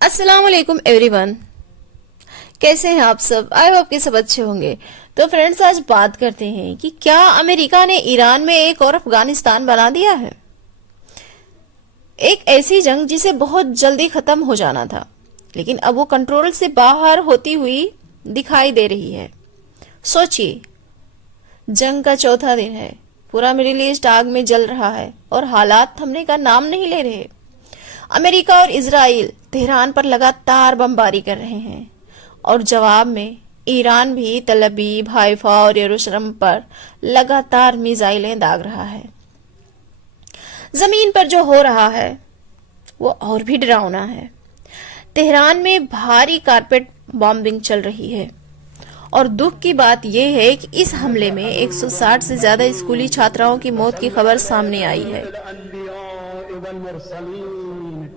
अस्सलाम वालेकुम एवरीवन। कैसे हैं आप सब? आई होप कि सब अच्छे होंगे। तो फ्रेंड्स, आज बात करते हैं कि क्या अमेरिका ने ईरान में एक और अफगानिस्तान बना दिया है। एक ऐसी जंग जिसे बहुत जल्दी खत्म हो जाना था, लेकिन अब वो कंट्रोल से बाहर होती हुई दिखाई दे रही है। सोचिए, जंग का चौथा दिन है, पूरा मिडिल ईस्ट आग में जल रहा है और हालात थमने का नाम नहीं ले रहे। अमेरिका और इजराइल तेहरान पर लगातार बमबारी कर रहे हैं और जवाब में ईरान भी तल अवीव, हाइफा और यरूशलेम पर लगातार मिसाइलें दाग रहा है। जमीन पर जो हो रहा है वो और भी डरावना है। तेहरान में भारी कारपेट बॉम्बिंग चल रही है और दुख की बात यह है कि इस हमले में 160 से ज्यादा स्कूली छात्राओं की मौत की खबर सामने आई है।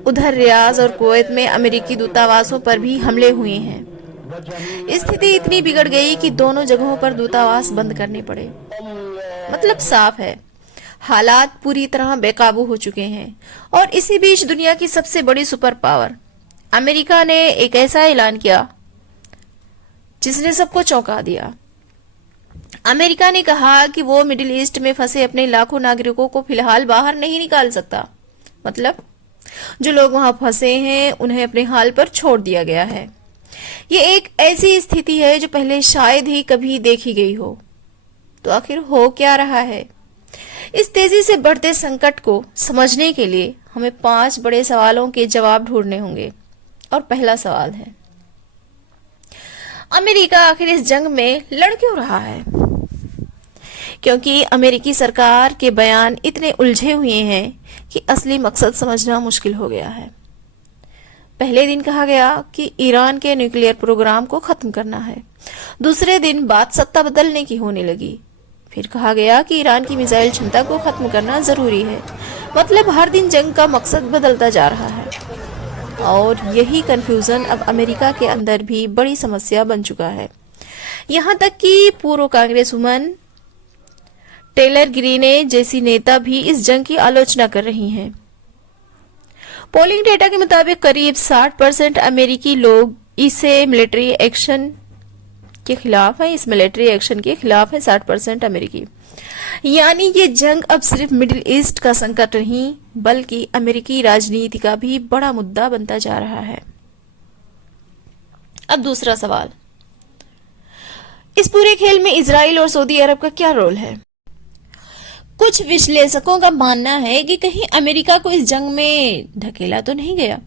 उधर रियाज और कुवैत में अमेरिकी दूतावासों पर भी हमले हुए हैं। स्थिति इतनी बिगड़ गई कि दोनों जगहों पर दूतावास बंद करने पड़े। मतलब साफ है, हालात पूरी तरह बेकाबू हो चुके हैं। और इसी बीच दुनिया की सबसे बड़ी सुपर पावर अमेरिका ने एक ऐसा ऐलान किया जिसने सबको चौंका दिया। अमेरिका ने कहा कि वो मिडिल ईस्ट में फंसे अपने लाखों नागरिकों को फिलहाल बाहर नहीं निकाल सकता। मतलब जो लोग वहां फंसे हैं उन्हें अपने हाल पर छोड़ दिया गया है। ये एक ऐसी स्थिति है जो पहले शायद ही कभी देखी गई हो। तो आखिर हो क्या रहा है? इस तेजी से बढ़ते संकट को समझने के लिए हमें 5 बड़े सवालों के जवाब ढूंढने होंगे। और पहला सवाल है, अमेरिका आखिर इस जंग में लड़ क्यों रहा है? क्योंकि अमेरिकी सरकार के बयान इतने उलझे हुए हैं कि असली मकसद समझना मुश्किल हो गया है। पहले दिन कहा गया कि ईरान के न्यूक्लियर प्रोग्राम को खत्म करना है। दूसरे दिन बात सत्ता बदलने की होने लगी। फिर कहा गया कि ईरान की मिसाइल क्षमता को खत्म करना जरूरी है। मतलब हर दिन जंग का मकसद बदलता जा रहा है। और यही कंफ्यूजन अब अमेरिका के अंदर भी बड़ी समस्या बन चुका है। यहां तक कि पूर्व कांग्रेस वुमन टेलर ग्रीने जैसी नेता भी इस जंग की आलोचना कर रही हैं। पोलिंग डेटा के मुताबिक करीब 60% अमेरिकी लोग इसे मिलिट्री एक्शन के खिलाफ है। इस मिलिट्री एक्शन के खिलाफ है 60% अमेरिकी। यानी ये जंग अब सिर्फ मिडिल ईस्ट का संकट नहीं बल्कि अमेरिकी राजनीति का भी बड़ा मुद्दा बनता जा रहा है। अब दूसरा सवाल, इस पूरे खेल में इजराइल और सऊदी अरब का क्या रोल है? कुछ विश्लेषकों का मानना है कि कहीं अमेरिका को इस जंग में ढकेला तो नहीं गया।